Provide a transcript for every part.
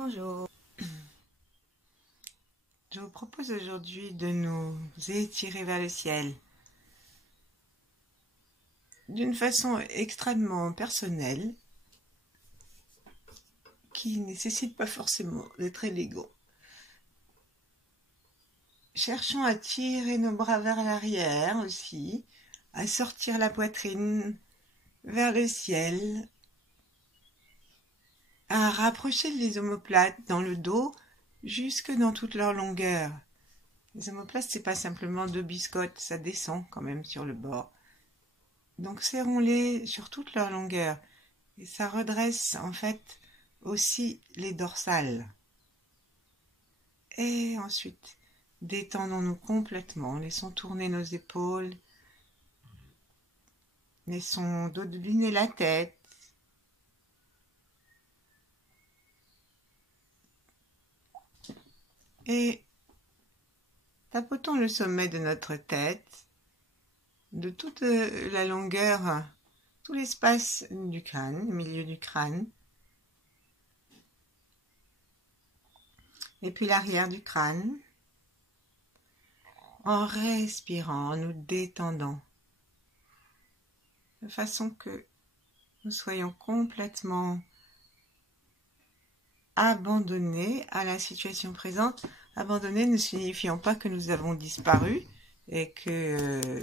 Bonjour. Je vous propose aujourd'hui de nous étirer vers le ciel d'une façon extrêmement personnelle qui ne nécessite pas forcément d'être élégant. Cherchons à tirer nos bras vers l'arrière aussi, à sortir la poitrine vers le ciel, à rapprocher les omoplates dans le dos jusque dans toute leur longueur. Les omoplates, c'est pas simplement deux biscottes, ça descend quand même sur le bord. Donc serrons-les sur toute leur longueur et ça redresse en fait aussi les dorsales. Et ensuite, détendons-nous complètement, laissons tourner nos épaules, laissons dodeliner la tête. Et tapotons le sommet de notre tête, de toute la longueur, tout l'espace du crâne, le milieu du crâne, et puis l'arrière du crâne, en respirant, en nous détendant, de façon que nous soyons complètement abandonnés à la situation présente. Abandonnés ne signifiant pas que nous avons disparu et que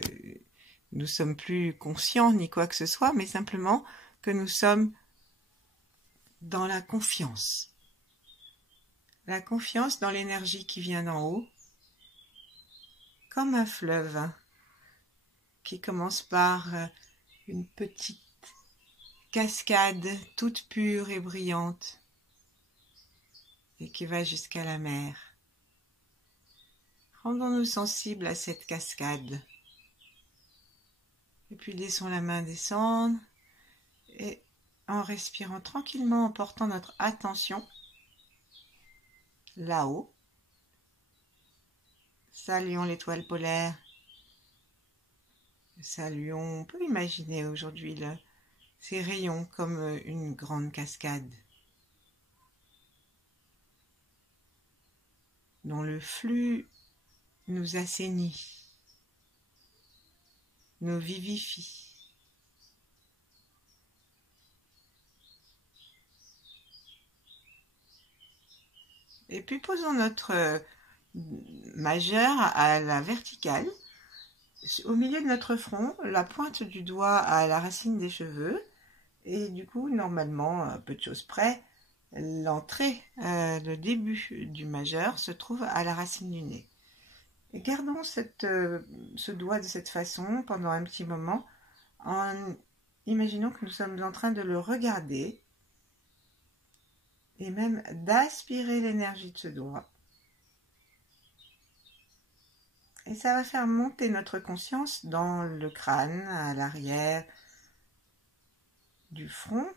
nous sommes plus conscients ni quoi que ce soit, mais simplement que nous sommes dans la confiance. La confiance dans l'énergie qui vient d'en haut, comme un fleuve qui commence par une petite cascade toute pure et brillante et qui va jusqu'à la mer. Rendons-nous sensibles à cette cascade. Et puis laissons la main descendre et en respirant tranquillement, en portant notre attention là-haut. Saluons l'étoile polaire. Saluons, on peut imaginer aujourd'hui ces rayons comme une grande cascade dont le flux nous assainit, nous vivifie. Et puis posons notre majeur à la verticale, au milieu de notre front, la pointe du doigt à la racine des cheveux, et du coup, normalement, à peu de choses près, l'entrée, le début du majeur se trouve à la racine du nez. Et gardons ce doigt de cette façon pendant un petit moment, en imaginant que nous sommes en train de le regarder, et même d'aspirer l'énergie de ce doigt. Et ça va faire monter notre conscience dans le crâne, à l'arrière du front.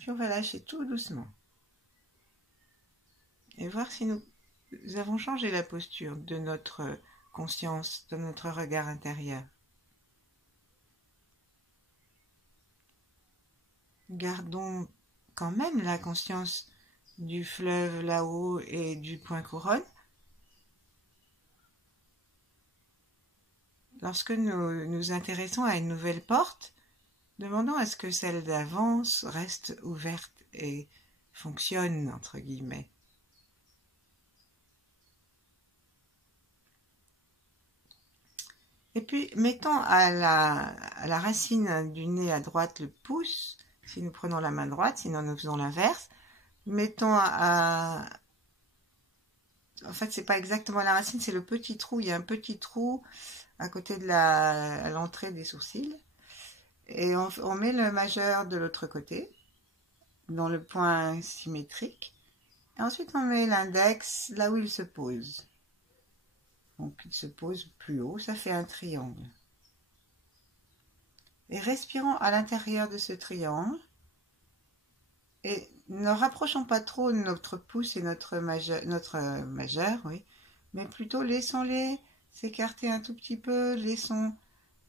Puis on va lâcher tout doucement. Et voir si nous avons changé la posture de notre conscience, de notre regard intérieur. Gardons quand même la conscience du fleuve là-haut et du point couronne. Lorsque nous nous intéressons à une nouvelle porte, demandons à ce que celle d'avant reste ouverte et fonctionne, entre guillemets. Et puis, mettons à la racine du nez à droite le pouce, si nous prenons la main droite, sinon nous faisons l'inverse. Mettons en fait, c'est pas exactement la racine, c'est le petit trou. Il y a un petit trou à côté de l'entrée des sourcils. Et on met le majeur de l'autre côté, dans le point symétrique. Et ensuite, on met l'index là où il se pose. Donc, il se pose plus haut, ça fait un triangle. Et respirons à l'intérieur de ce triangle. Et ne rapprochons pas trop notre pouce et notre majeur, oui, mais plutôt laissons-les s'écarter un tout petit peu, laissons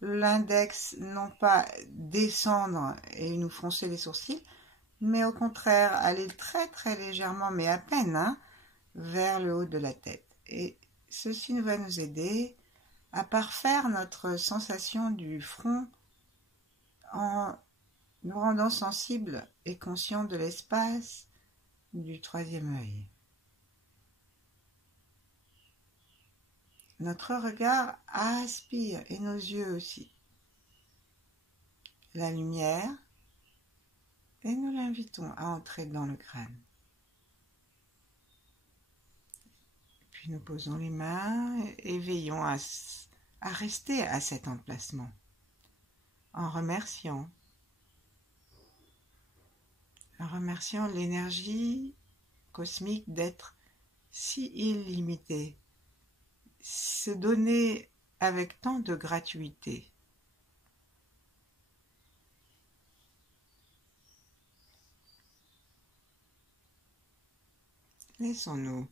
l'index non pas descendre et nous froncer les sourcils, mais au contraire, aller très très légèrement, mais à peine, hein, vers le haut de la tête. Et ceci va nous aider à parfaire notre sensation du front en nous rendant sensibles et conscients de l'espace du troisième œil. Notre regard aspire, et nos yeux aussi, la lumière, et nous l'invitons à entrer dans le crâne. Puis nous posons les mains et veillons à rester à cet emplacement, en remerciant l'énergie cosmique d'être si illimitée, se donner avec tant de gratuité. Laissons-nous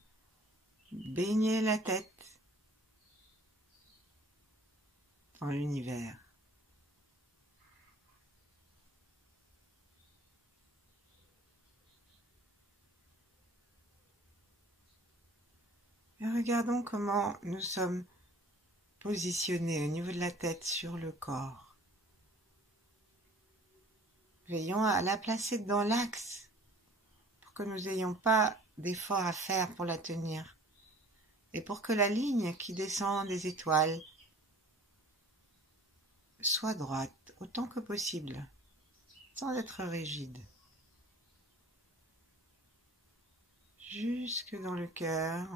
baigner la tête dans l'univers. Et regardons comment nous sommes positionnés au niveau de la tête sur le corps. Veillons à la placer dans l'axe pour que nous n'ayons pas d'effort à faire pour la tenir et pour que la ligne qui descend des étoiles soit droite autant que possible, sans être rigide. Jusque dans le cœur,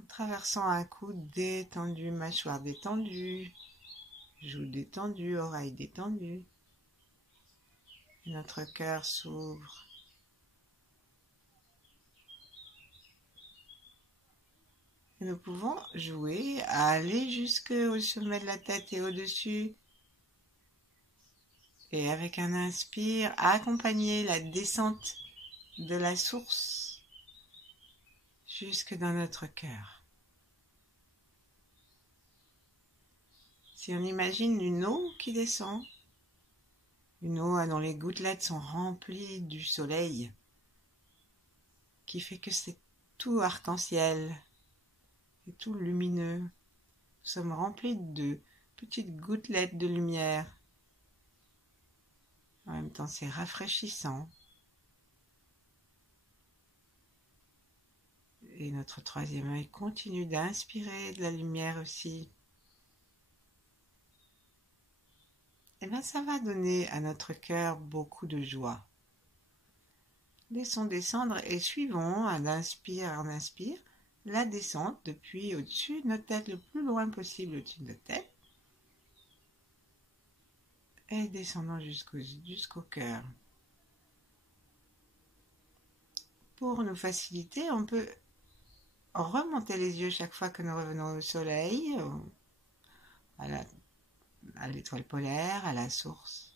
en traversant un coude détendu, mâchoire détendue, joues détendues, oreilles détendues. Et notre cœur s'ouvre. Et nous pouvons jouer à aller jusqu'au sommet de la tête et au-dessus. Et avec un inspire, accompagner la descente de la source jusque dans notre cœur. Si on imagine une eau qui descend, une eau dont les gouttelettes sont remplies du soleil, qui fait que c'est tout arc-en-ciel, et tout lumineux. Nous sommes remplis de petites gouttelettes de lumière. En même temps, c'est rafraîchissant. Et notre troisième œil continue d'inspirer de la lumière aussi. Et bien, ça va donner à notre cœur beaucoup de joie. Laissons descendre et suivons, en inspire, la descente depuis au-dessus de notre tête, le plus loin possible au-dessus de notre tête. Et descendons jusqu'au cœur. Pour nous faciliter, on peut remonter les yeux chaque fois que nous revenons au soleil, à l'étoile polaire, à la source.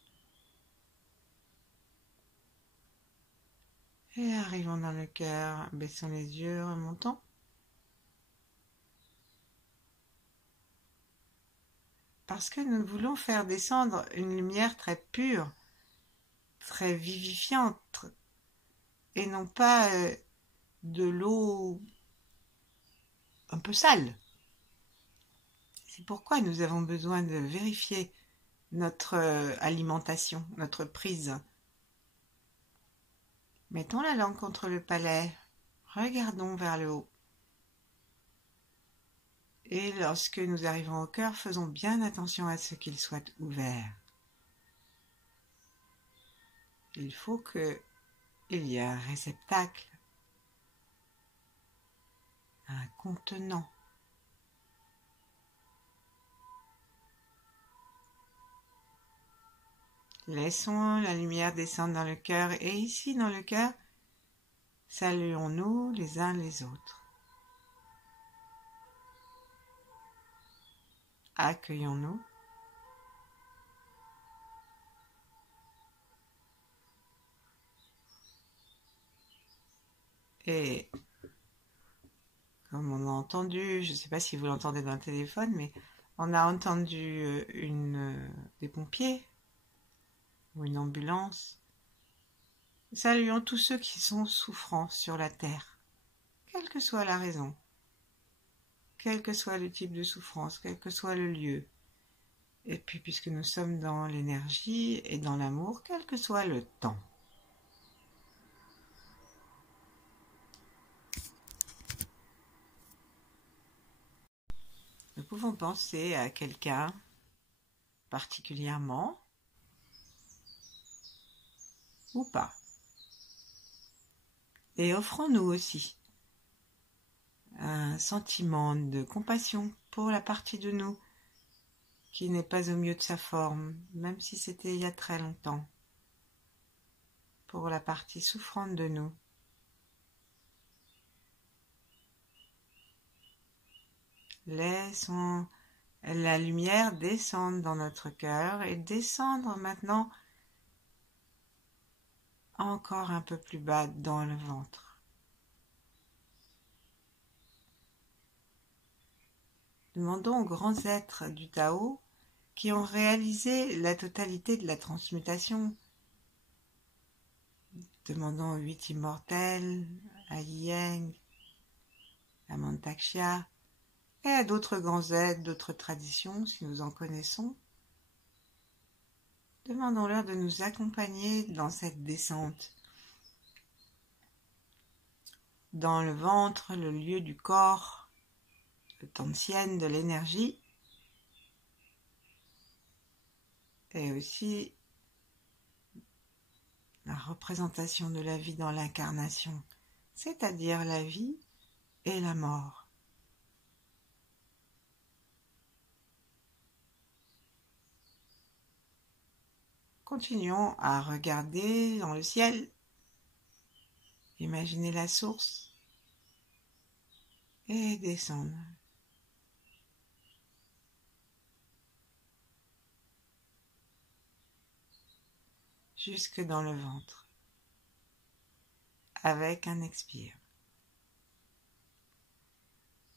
Et arrivons dans le cœur, baissons les yeux, remontons. Parce que nous voulons faire descendre une lumière très pure, très vivifiante, et non pas de l'eau un peu sale. C'est pourquoi nous avons besoin de vérifier notre alimentation, notre prise. Mettons la langue contre le palais, regardons vers le haut. Et lorsque nous arrivons au cœur, faisons bien attention à ce qu'il soit ouvert. Il faut qu'il y ait un réceptacle, un contenant. Laissons la lumière descendre dans le cœur et ici dans le cœur, saluons-nous les uns les autres. Accueillons-nous. Et comme on a entendu, je ne sais pas si vous l'entendez dans le téléphone, mais on a entendu des pompiers ou une ambulance. Saluons tous ceux qui sont souffrants sur la terre, quelle que soit la raison, quel que soit le type de souffrance, quel que soit le lieu. Et puis, puisque nous sommes dans l'énergie et dans l'amour, quel que soit le temps. Nous pouvons penser à quelqu'un particulièrement ou pas. Et offrons-nous aussi un sentiment de compassion pour la partie de nous qui n'est pas au mieux de sa forme, même si c'était il y a très longtemps, pour la partie souffrante de nous. Laissons la lumière descendre dans notre cœur et descendre maintenant encore un peu plus bas dans le ventre. Demandons aux grands êtres du Tao qui ont réalisé la totalité de la transmutation. Demandons aux 8 immortels, à Yang, à Mantakshya, et à d'autres grands êtres, d'autres traditions, si nous en connaissons. Demandons-leur de nous accompagner dans cette descente. Dans le ventre, le lieu du corps, le Tantian de l'énergie, et aussi la représentation de la vie dans l'incarnation, c'est-à-dire la vie et la mort. Continuons à regarder dans le ciel, imaginer la source et descendre. Jusque dans le ventre, avec un expire.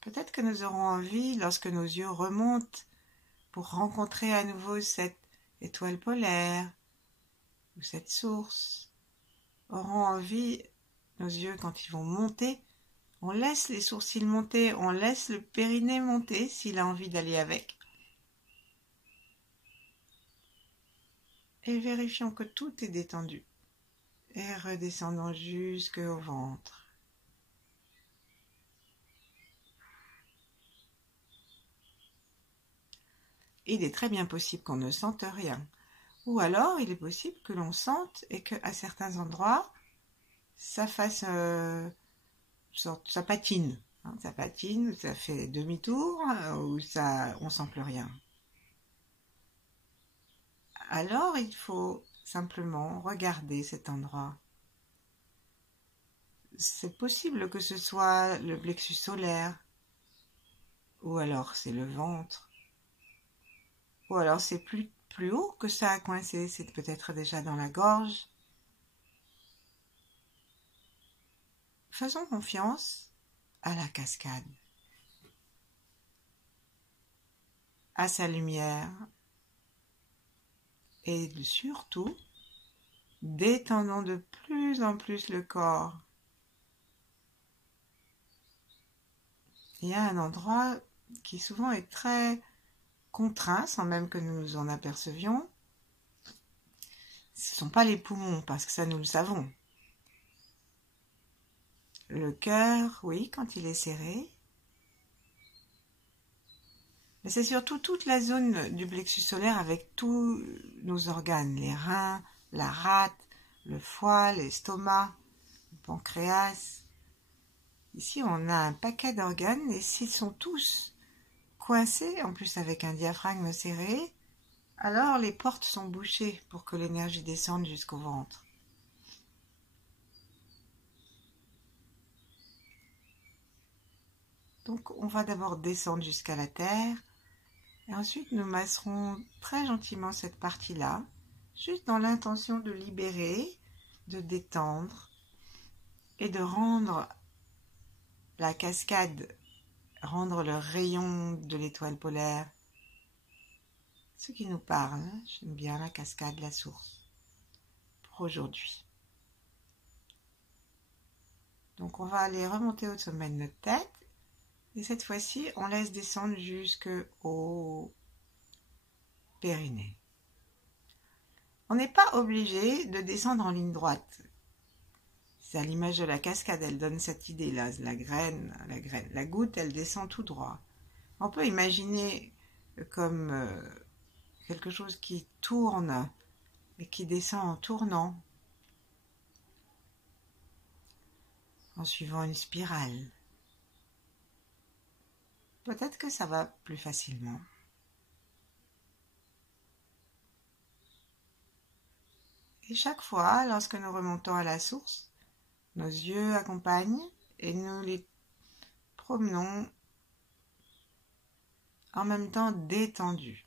Peut-être que nous aurons envie, lorsque nos yeux remontent, pour rencontrer à nouveau cette étoile polaire, ou cette source, auront envie, nos yeux quand ils vont monter, on laisse les sourcils monter, on laisse le périnée monter s'il a envie d'aller avec. Et vérifions que tout est détendu. Et redescendons jusqu'au ventre. Il est très bien possible qu'on ne sente rien. Ou alors, il est possible que l'on sente et qu'à certains endroits, ça fasse... ça patine. Ça patine, ça fait demi-tour, ou ça, on sent plus rien. Alors, il faut simplement regarder cet endroit. C'est possible que ce soit le plexus solaire, ou alors c'est le ventre, ou alors c'est plus haut que ça a coincé, c'est peut-être déjà dans la gorge. Faisons confiance à la cascade, à sa lumière, et surtout, détendons de plus en plus le corps. Il y a un endroit qui souvent est très contraint, sans même que nous nous en apercevions. Ce ne sont pas les poumons, parce que ça nous le savons. Le cœur, oui, quand il est serré. Mais c'est surtout toute la zone du plexus solaire avec tous nos organes, les reins, la rate, le foie, l'estomac, le pancréas. Ici, on a un paquet d'organes et s'ils sont tous coincés, en plus avec un diaphragme serré, alors les portes sont bouchées pour que l'énergie descende jusqu'au ventre. Donc on va d'abord descendre jusqu'à la terre et ensuite nous masserons très gentiment cette partie-là, juste dans l'intention de libérer, de détendre et de rendre la cascade, rendre le rayon de l'étoile polaire ce qui nous parle. J'aime bien la cascade, la source, pour aujourd'hui. Donc on va aller remonter au sommet de notre tête. Et cette fois-ci, on laisse descendre jusqu'au périnée. On n'est pas obligé de descendre en ligne droite. C'est à l'image de la cascade, elle donne cette idée-là. La goutte, elle descend tout droit. On peut imaginer comme quelque chose qui tourne et qui descend en tournant, en suivant une spirale. Peut-être que ça va plus facilement. Et chaque fois, lorsque nous remontons à la source, nos yeux accompagnent et nous les promenons en même temps détendus.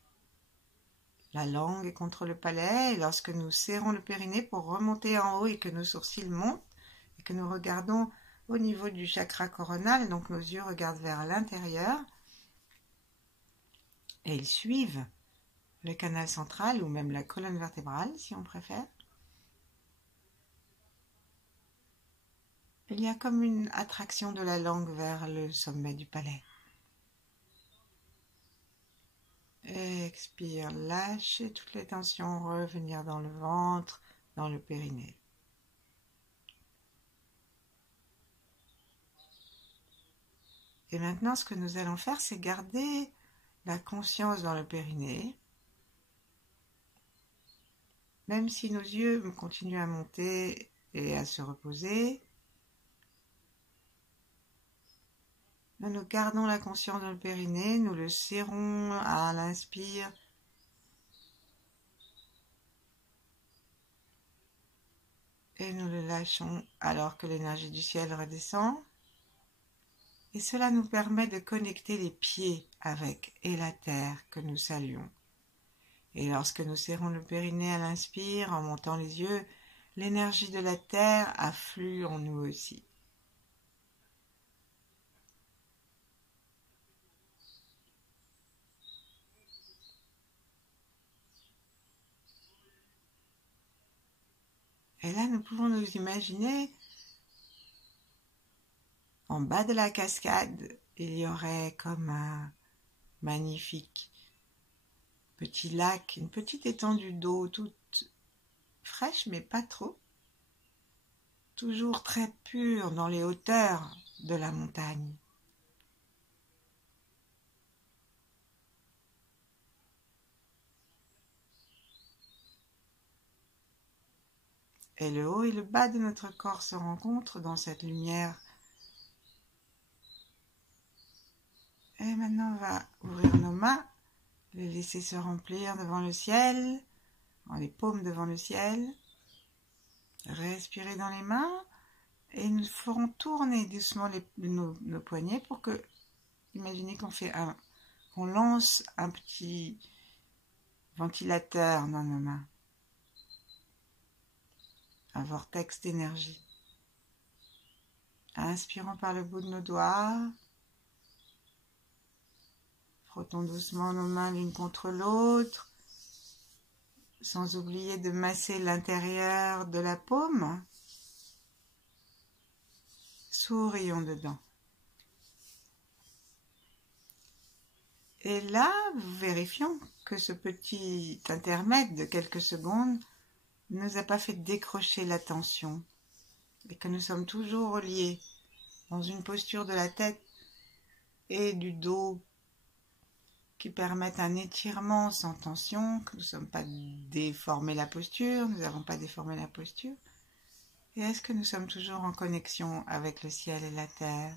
La langue est contre le palais et lorsque nous serrons le périnée pour remonter en haut et que nos sourcils montent et que nous regardons au niveau du chakra coronal, donc nos yeux regardent vers l'intérieur et ils suivent le canal central ou même la colonne vertébrale si on préfère. Il y a comme une attraction de la langue vers le sommet du palais. Expire, lâchez toutes les tensions, revenir dans le ventre, dans le périnée. Et maintenant, ce que nous allons faire, c'est garder la conscience dans le périnée. Même si nos yeux continuent à monter et à se reposer, nous gardons la conscience dans le périnée, nous le serrons à l'inspire. Et nous le lâchons alors que l'énergie du ciel redescend. Et cela nous permet de connecter les pieds avec et la terre que nous saluons. Et lorsque nous serrons le périnée à l'inspire, en montant les yeux, l'énergie de la terre afflue en nous aussi. Et là, nous pouvons nous imaginer, en bas de la cascade, il y aurait comme un magnifique petit lac, une petite étendue d'eau toute fraîche, mais pas trop. Toujours très pure dans les hauteurs de la montagne. Et le haut et le bas de notre corps se rencontrent dans cette lumière. Et maintenant, on va ouvrir nos mains, les laisser se remplir devant le ciel, en les paumes devant le ciel. Respirer dans les mains et nous ferons tourner doucement nos poignets pour que, imaginez qu'on lance un petit ventilateur dans nos mains. Un vortex d'énergie. Inspirons par le bout de nos doigts. Frottons doucement nos mains l'une contre l'autre, sans oublier de masser l'intérieur de la paume. Sourions dedans. Et là, vérifions que ce petit intermède de quelques secondes ne nous a pas fait décrocher l'attention et que nous sommes toujours reliés dans une posture de la tête et du dos qui permettent un étirement sans tension, que nous ne sommes pas déformé la posture, nous n'avons pas déformé la posture. Et est-ce que nous sommes toujours en connexion avec le ciel et la terre?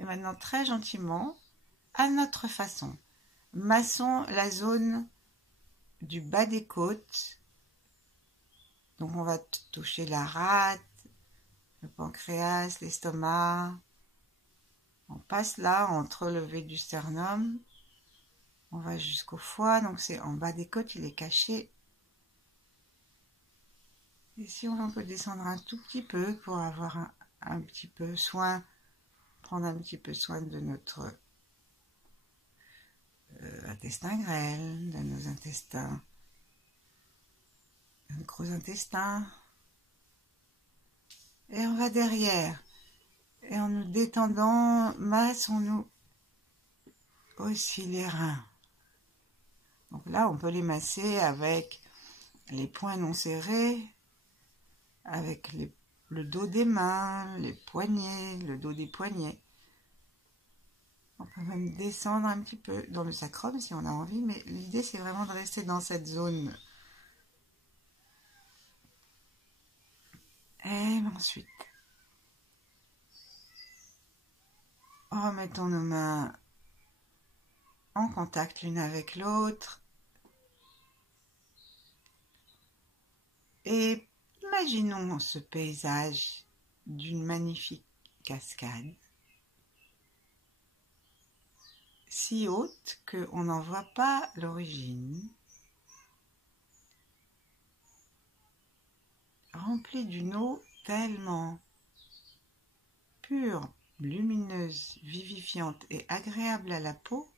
Et maintenant, très gentiment, à notre façon, massons la zone du bas des côtes. Donc on va toucher la rate, le pancréas, l'estomac. On passe là, entre le V du sternum. On va jusqu'au foie, donc c'est en bas des côtes, il est caché. Et si on peut descendre un tout petit peu pour avoir un petit peu soin, prendre un petit peu soin de notre intestin grêle, de nos intestins, de nos gros intestins. Et on va derrière. Et en nous détendant, massons-nous aussi les reins. Donc là, on peut les masser avec les poings non serrés, avec le dos des mains, les poignets, le dos des poignets. On peut même descendre un petit peu dans le sacrum si on a envie, mais l'idée c'est vraiment de rester dans cette zone. Et ensuite, remettons nos mains en contact l'une avec l'autre. Et imaginons ce paysage d'une magnifique cascade, si haute qu'on n'en voit pas l'origine, remplie d'une eau tellement pure, lumineuse, vivifiante et agréable à la peau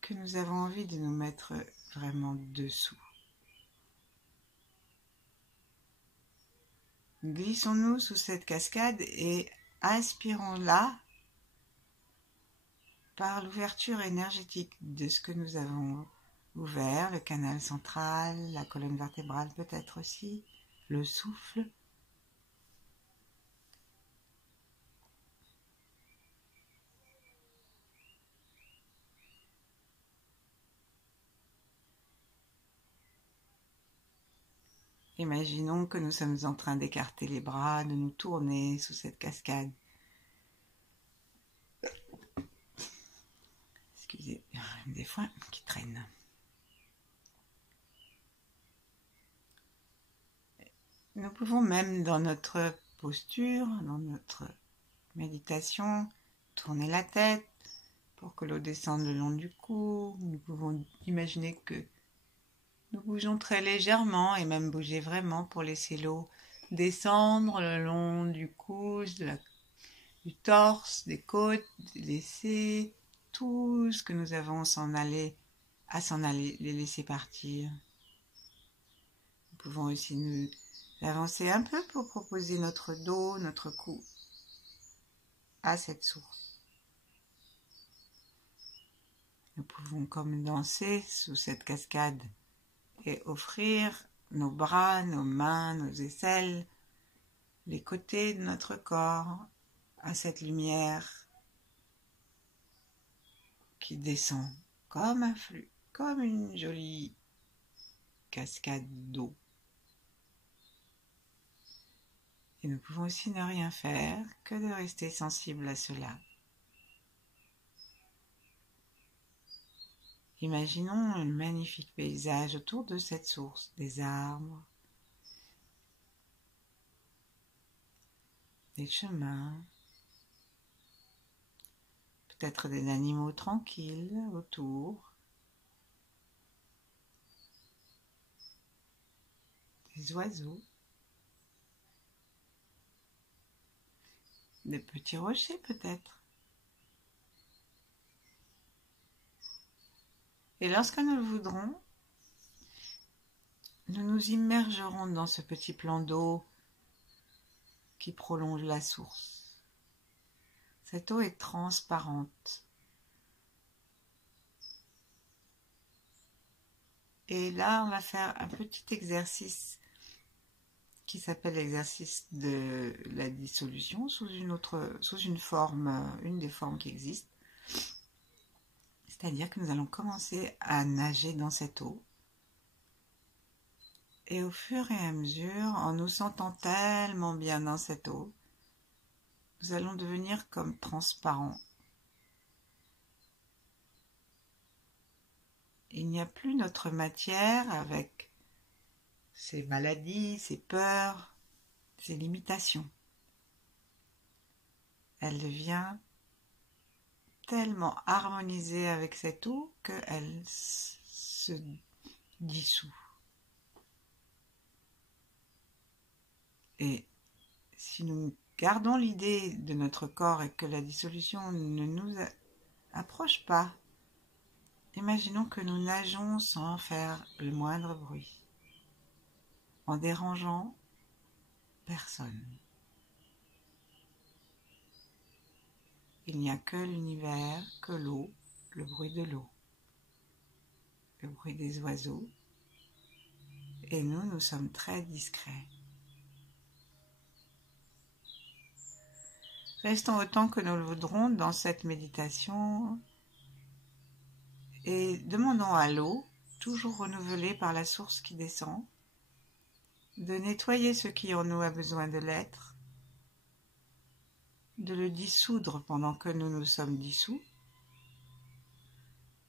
que nous avons envie de nous mettre vraiment dessous. Glissons-nous sous cette cascade et inspirons-la par l'ouverture énergétique de ce que nous avons ouvert, le canal central, la colonne vertébrale peut-être aussi, le souffle. Imaginons que nous sommes en train d'écarter les bras, de nous tourner sous cette cascade. Excusez, des fois qui traînent. Nous pouvons même dans notre posture, dans notre méditation, tourner la tête pour que l'eau descende le long du cou. Nous pouvons imaginer que nous bougeons très légèrement et même bouger vraiment pour laisser l'eau descendre le long du cou, du torse, des côtes, laisser tout ce que nous avons à s'en aller, les laisser partir. Nous pouvons aussi nous avancer un peu pour proposer notre dos, notre cou à cette source. Nous pouvons comme danser sous cette cascade et offrir nos bras, nos mains, nos aisselles, les côtés de notre corps à cette lumière qui descend comme un flux, comme une jolie cascade d'eau. Et nous pouvons aussi ne rien faire que de rester sensible à cela. Imaginons un magnifique paysage autour de cette source, des arbres, des chemins, peut-être des animaux tranquilles autour, des oiseaux, des petits rochers peut-être. Et lorsque nous le voudrons, nous nous immergerons dans ce petit plan d'eau qui prolonge la source. Cette eau est transparente. Et là, on va faire un petit exercice qui s'appelle l'exercice de la dissolution sous une forme, une des formes qui existent. C'est-à-dire que nous allons commencer à nager dans cette eau. Et au fur et à mesure, en nous sentant tellement bien dans cette eau, nous allons devenir comme transparents. Il n'y a plus notre matière avec ses maladies, ses peurs, ses limitations. Elle devient tellement harmonisée avec cette eau qu'elle se dissout. Et si nous gardons l'idée de notre corps et que la dissolution ne nous approche pas, imaginons que nous nageons sans faire le moindre bruit. en dérangeant personne. Il n'y a que l'univers, que l'eau, le bruit de l'eau, le bruit des oiseaux, et nous sommes très discrets. Restons autant que nous le voudrons dans cette méditation et demandons à l'eau, toujours renouvelée par la source qui descend, de nettoyer ce qui en nous a besoin de l'être, de le dissoudre pendant que nous nous sommes dissous,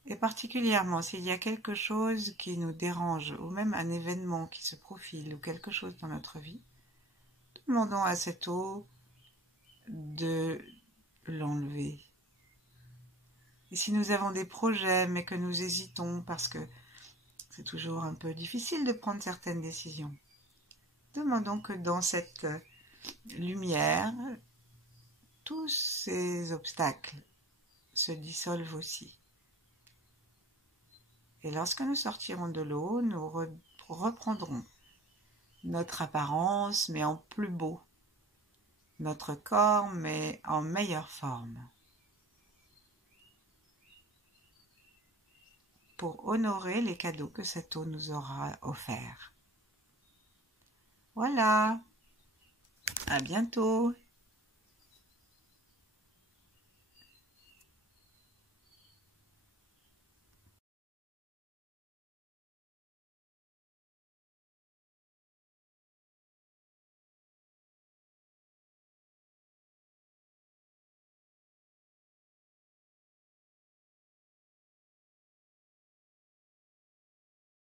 et particulièrement s'il y a quelque chose qui nous dérange, ou même un événement qui se profile, ou quelque chose dans notre vie, demandons à cette eau de l'enlever. Et si nous avons des projets, mais que nous hésitons, parce que c'est toujours un peu difficile de prendre certaines décisions, demandons que dans cette lumière, tous ces obstacles se dissolvent aussi. Et lorsque nous sortirons de l'eau, nous reprendrons notre apparence, mais en plus beau, notre corps, mais en meilleure forme, pour honorer les cadeaux que cette eau nous aura offerts. Voilà, à bientôt.